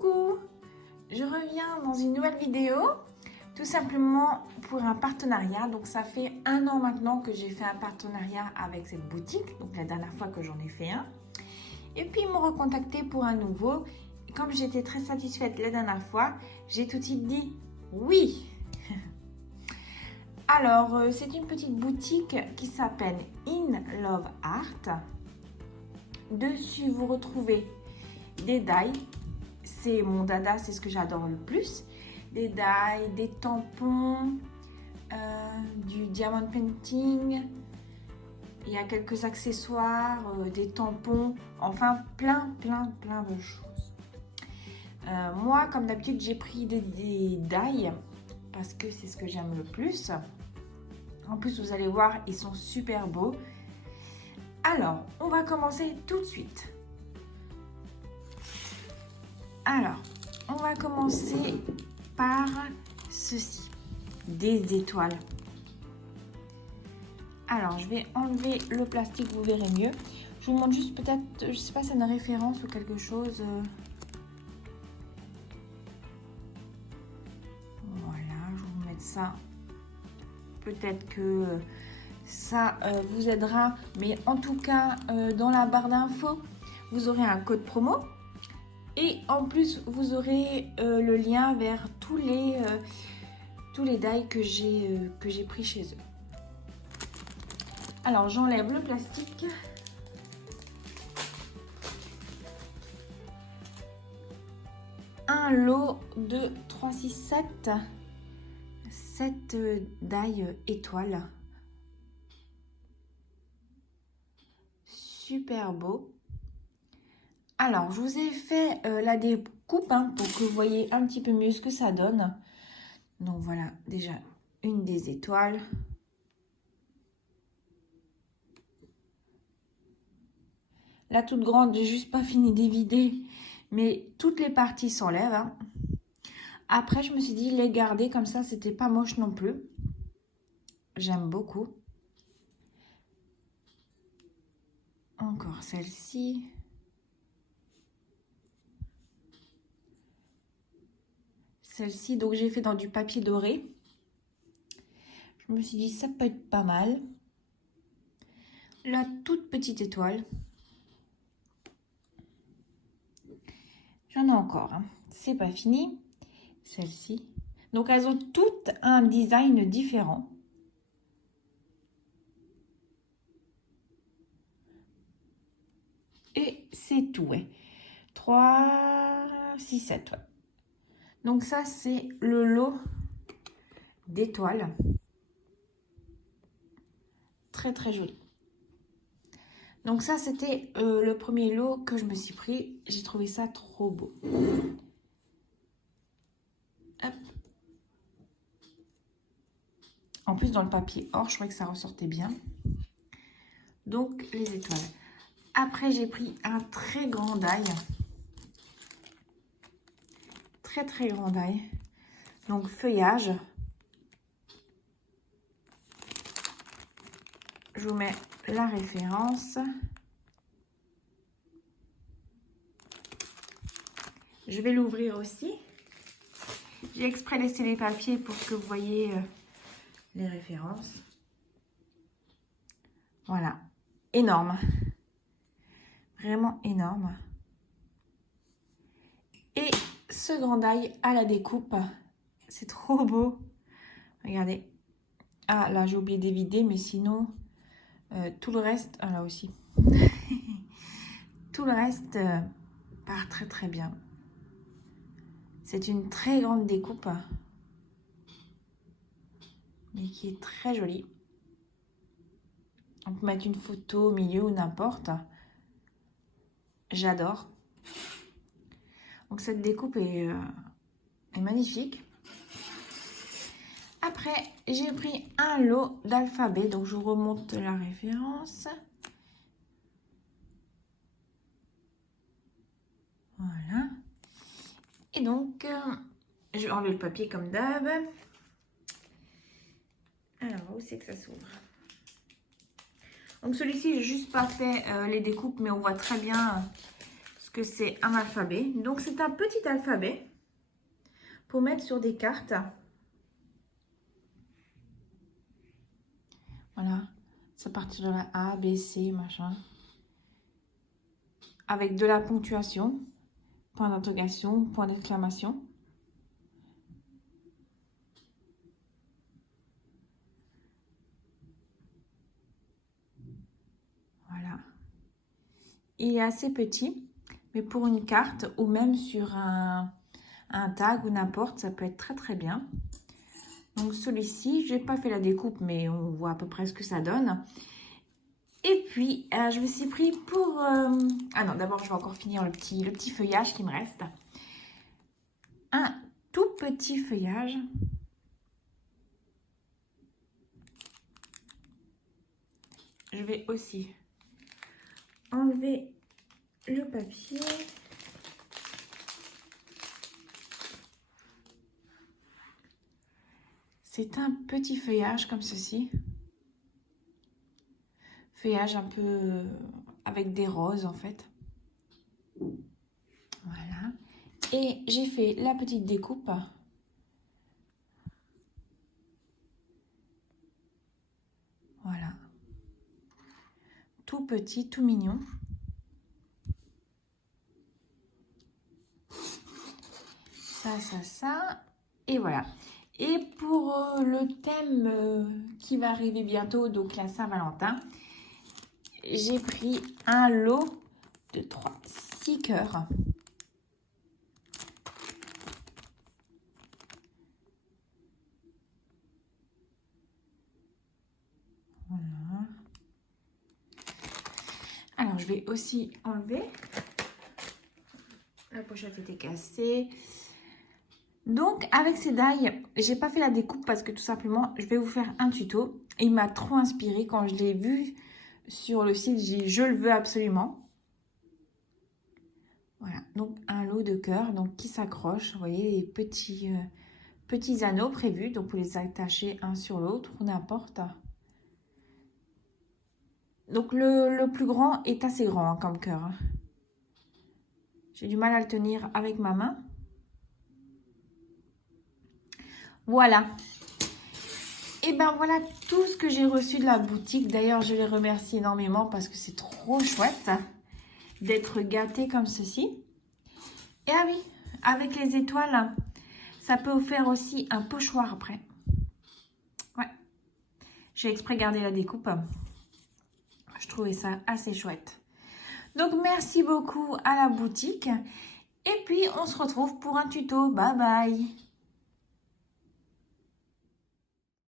Coucou, je reviens dans une nouvelle vidéo, tout simplement pour un partenariat. Donc ça fait 1 an maintenant que j'ai fait un partenariat avec cette boutique, donc la dernière fois que j'en ai fait un. Et puis ils m'ont recontacté pour un nouveau. Et comme j'étais très satisfaite la dernière fois, j'ai tout de suite dit oui. Alors c'est une petite boutique qui s'appelle In Love Art. Dessus vous retrouvez des die. C'est mon dada, c'est ce que j'adore le plus. Des die, des tampons, du diamond painting. Il y a quelques accessoires, des tampons, enfin plein de choses. Moi, comme d'habitude, j'ai pris des die parce que c'est ce que j'aime le plus. En plus, vous allez voir, ils sont super beaux. Alors, on va commencer tout de suite. Alors, on va commencer par ceci, des étoiles. Alors, je vais enlever le plastique, vous verrez mieux. Je vous montre juste peut-être, je sais pas si c'est une référence ou quelque chose. Voilà, je vais vous mettre ça. Peut-être que ça vous aidera. Mais en tout cas, dans la barre d'infos, vous aurez un code promo. Et en plus, vous aurez le lien vers tous les die que j'ai pris chez eux. Alors, j'enlève le plastique. Un lot de 3, 6, 7. 7 die étoiles. Super beau. Alors, je vous ai fait la découpe pour que vous voyez un petit peu mieux ce que ça donne. Donc voilà, déjà une des étoiles. La toute grande, j'ai juste pas fini d'évider, mais toutes les parties s'enlèvent. Après, je me suis dit, les garder comme ça, c'était pas moche non plus. J'aime beaucoup. Encore celle-ci. Celle-ci, donc j'ai fait dans du papier doré. Je me suis dit, ça peut être pas mal. La toute petite étoile. J'en ai encore, c'est pas fini. Celle-ci. Donc, elles ont toutes un design différent. Et c'est tout, ouais. 3, 6, 7, ouais. Donc ça, c'est le lot d'étoiles. Très joli. Donc ça, c'était le premier lot que je me suis pris. J'ai trouvé ça trop beau. Hop. En plus, dans le papier or, je trouvais que ça ressortait bien. Donc, les étoiles. Après, j'ai pris un très grand die. Très grand die. Donc, feuillage. Je vous mets la référence. Je vais l'ouvrir aussi. J'ai exprès laissé les papiers pour que vous voyez les références. Voilà. Énorme. Vraiment énorme. Et ce grand die à la découpe. C'est trop beau. Regardez. Ah, là, j'ai oublié d'évider, mais sinon, tout le reste... Ah, là aussi. Tout le reste part très bien. C'est une très grande découpe. Mais qui est très jolie. On peut mettre une photo au milieu ou n'importe. J'adore. Donc cette découpe est magnifique. Après, j'ai pris un lot d'alphabet. Donc je vous remonte la référence. Voilà. Et donc, je vais enlever le papier comme d'hab. Alors, où c'est que ça s'ouvre? Donc celui-ci, j'ai juste pas fait les découpes, mais on voit très bien parce que c'est un alphabet. Donc, c'est un petit alphabet pour mettre sur des cartes. Voilà, c'est à partir de la A, B, C, machin. Avec de la ponctuation, point d'interrogation, point d'exclamation. Voilà. Il est assez petit, mais pour une carte ou même sur un tag ou n'importe, ça peut être très très bien. Donc celui-ci, je n'ai pas fait la découpe, mais on voit à peu près ce que ça donne. Et puis, je me suis pris pour... Ah non, d'abord, je vais encore finir le petit feuillage qui me reste. Un tout petit feuillage. Je vais aussi enlever le papier. C'est un petit feuillage comme ceci. Feuillage un peu avec des roses en fait. Voilà. Et j'ai fait la petite découpe. Voilà. Tout petit, tout mignon. Ça. Et voilà. Et pour le thème qui va arriver bientôt, donc la Saint-Valentin, j'ai pris un lot de 6 cœurs. Voilà. Alors, je vais aussi enlever. La pochette était cassée. Donc, avec ces die, j'ai pas fait la découpe parce que tout simplement, je vais vous faire un tuto. Il m'a trop inspiré quand je l'ai vu sur le site. J'ai dit, je le veux absolument. Voilà, donc un lot de cœurs donc qui s'accroche. Vous voyez les petits anneaux prévus. Donc, vous les attacher un sur l'autre ou n'importe. Donc, le plus grand est assez grand hein, comme cœur. Hein. J'ai du mal à le tenir avec ma main. Voilà. Et ben voilà tout ce que j'ai reçu de la boutique. D'ailleurs, je les remercie énormément parce que c'est trop chouette d'être gâté comme ceci. Et ah oui, avec les étoiles, ça peut vous faire aussi un pochoir après. Ouais. J'ai exprès gardé la découpe. Je trouvais ça assez chouette. Donc, merci beaucoup à la boutique. Et puis, on se retrouve pour un tuto. Bye bye.